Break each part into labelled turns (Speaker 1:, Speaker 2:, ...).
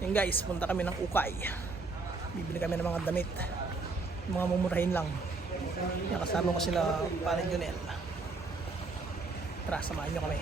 Speaker 1: Yan guys, punta kami ng Ukay. Bibili kami ng mga damit. Mga mumurahin lang. Yan, kasama ko sila Parin Junel. Tara, samahan nyo kami.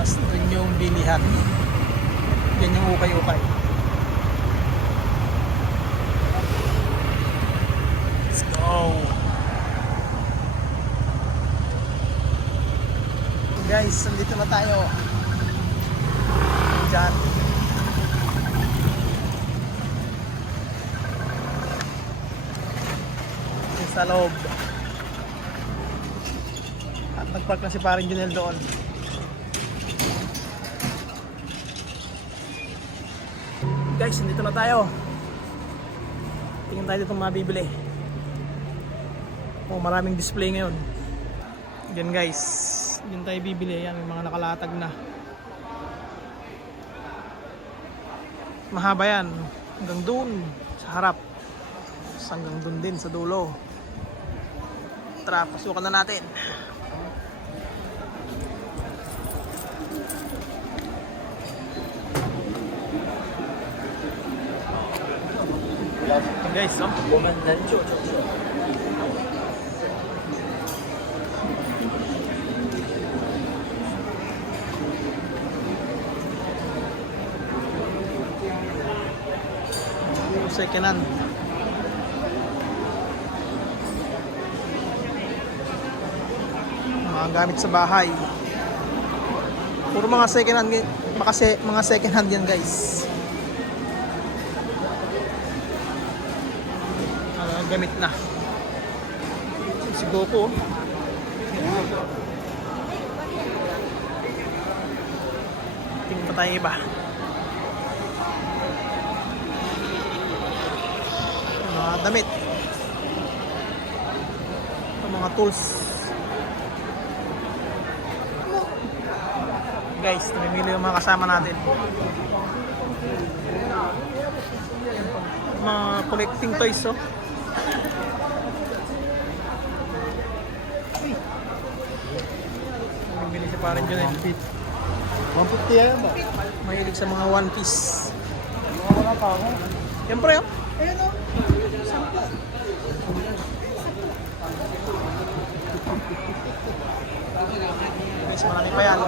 Speaker 1: Tapos dun yung bilihan. Yan yung ukay-ukay. Let's go! Guys, andito na tayo. Diyan. Sa loob. At nagpark na si paring Junel doon. Guys, nandito na tayo. Tingnan tayo itong mabibili. Oh, maraming display ngayon. Yan guys. Yan tayo bibili. Yan, may mga nakalatag na. Mahaba yan. Hanggang doon. Sa harap. Hanggang doon din sa dulo. Tara, pasukan na natin. Guys, oh.
Speaker 2: 我们能救就救。
Speaker 1: Yung second hand. Mga gamit sa bahay. Puro mga second hand, mga, se, mga second hand yan guys. Gamit na. Si Goku. oh. Tingin pa tayo iba. mga damit mga tools guys namimili yung mga kasama natin mga collecting toys oh namimili si parang dyan eh
Speaker 2: 150 yan ba?
Speaker 1: mahilig sa mga one piece.
Speaker 2: Wala pa ako.
Speaker 1: yan pre oh
Speaker 2: Ayun o.
Speaker 1: guys marami pa yan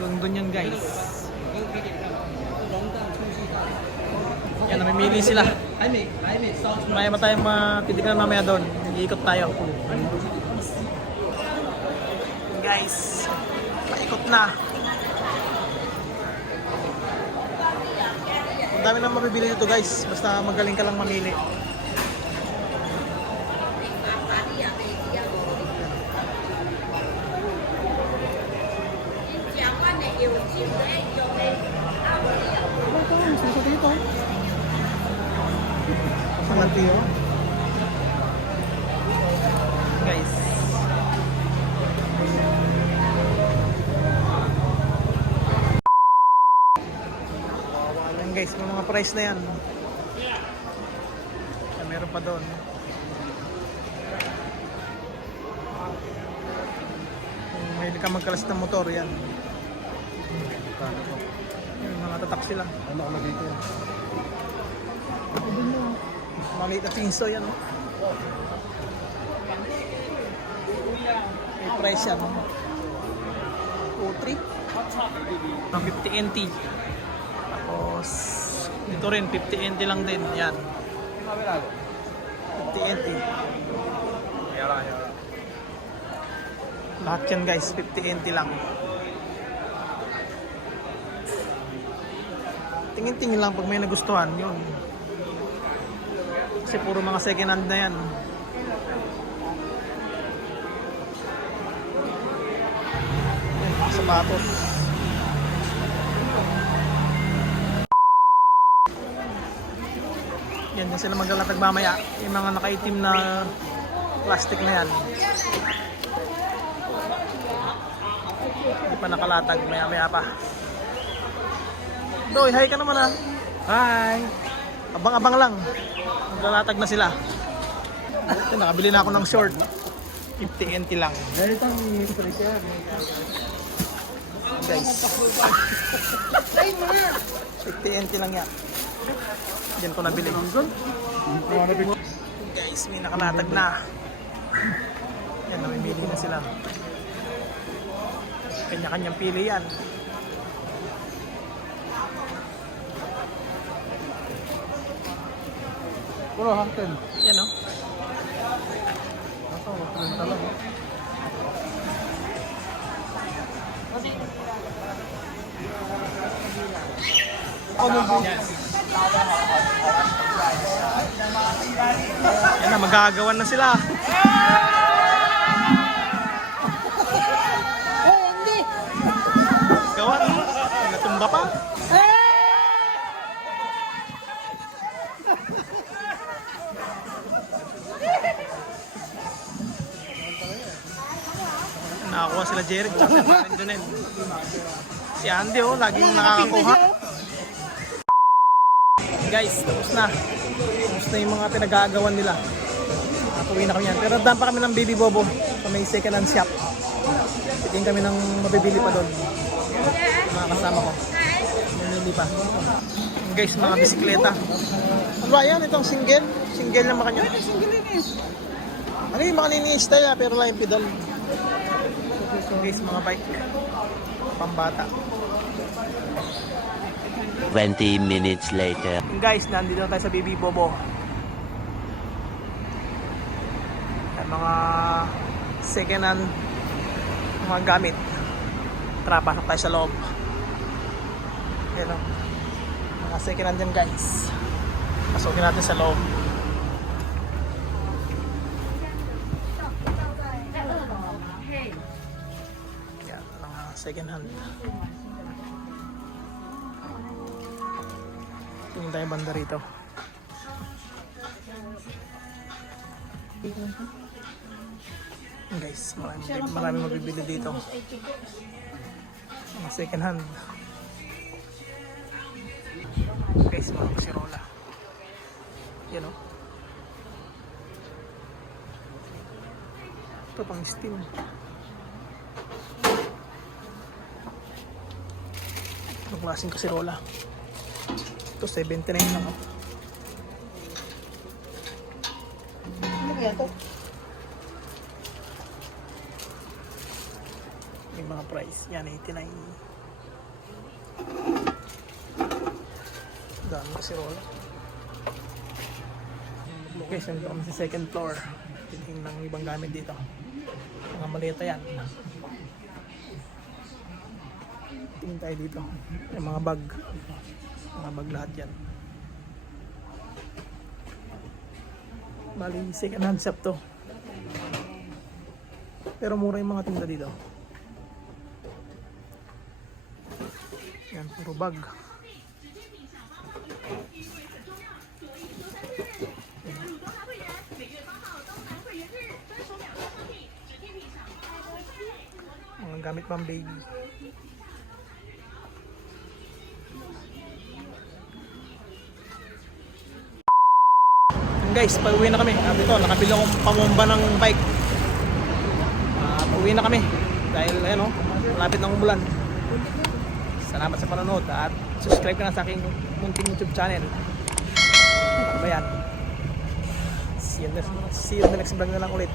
Speaker 1: Doon doon yan guys. Yan, namimili sila. Maya ba tayong matitignan mamaya doon? Iikot tayo. Guys, paikot na. Ang dami nang mabibili dito guys. Basta magaling ka lang mamili. Ito, dito. Malatiyo. Guys. Yan guys, may mga price na yan. Yan, meron pa doon. Kung may ka magkalas ng motor, yan. Yung mga tatak sila.
Speaker 2: Ano ka dito yan?
Speaker 1: Maliit na pinso yan. Oh. May price yan. Oh. 2-3. Ang 50 NT. Tapos, ito rin, 50 NT lang din. Yan. 50 NT. Lahat yan guys, 50 NT lang. Tingin-tingin lang pag may nagustuhan, yun. Kasi puro mga second hand na yan. Yan, mga sapatos. Yan din sila maglalatag mamaya. Yung mga nakaitim na plastic na yan. Hindi pa nakalatag. Maya maya pa. Doy, hi ka naman ah.
Speaker 2: Hi!
Speaker 1: Abang-abang lang. Maglalatag na sila. Ito, nakabili na ako ng short. 50 NT lang.
Speaker 2: Ganito ang yan.
Speaker 1: Guys. 50 NT lang yan. Diyan ko nabili. Guys, may nakalatag na. Yan, namimili na sila. Kanya-kanyang pili yan.
Speaker 2: Puro hangten.
Speaker 1: Yan o.
Speaker 2: Nasa, 30 lang. oh.
Speaker 1: Yan na, magagawan na sila. Gawan. Jeric at si Marin. Si Andy oh, laging nakakakuha. Guys, tapos na. Tapos na yung mga pinag-aagawan nila. Natuwi na kami yan. Pero daan pa kami ng Baby Bobo sa may second hand shop. Tingin kami ng mabibili pa doon. Mga kasama ko. Mamili pa. Guys, mga bisikleta. Ano ba yan? Itong single? Single na makanya. Ano yung mga nini-style ah, pero lang yung pedal. Guys, mga bike. Pambata.
Speaker 3: 20 minutes later.
Speaker 1: Guys, nandito na tayo sa Baby Bobo. Yan, mga second hand mga gamit. Tara, pasok tayo sa loob. Yan o. Mga second hand yan guys. Pasukin natin sa loob. Second hand. Tingin tayo banda rito. Guys, marami, marami mabibili dito. Mga second hand. Guys, mga kasirola. Yan o. Ito pang steam. Itong klaseng kasirola. Ito 79 lang oh. Ano kaya to? May mga price. Yan, 89. Dami kasi rola. Guys, nandito kami sa second floor. Titingin ng ibang gamit dito. Mga maleta yan. Tingin tayo dito. Yung mga bag. Mga bag lahat yan. Bali, second hand shop to. Pero mura yung mga tinda dito. Yan, puro bag. Mga gamit pang baby. Guys, pauwi na kami. At ito, nakabili akong pamomba ng bike. At uwi na kami. Dahil, ayun oh, malapit ng umulan. Salamat sa panonood at subscribe ka na sa aking munting YouTube channel. Ano ba yan? See you, see you next vlog na lang ulit.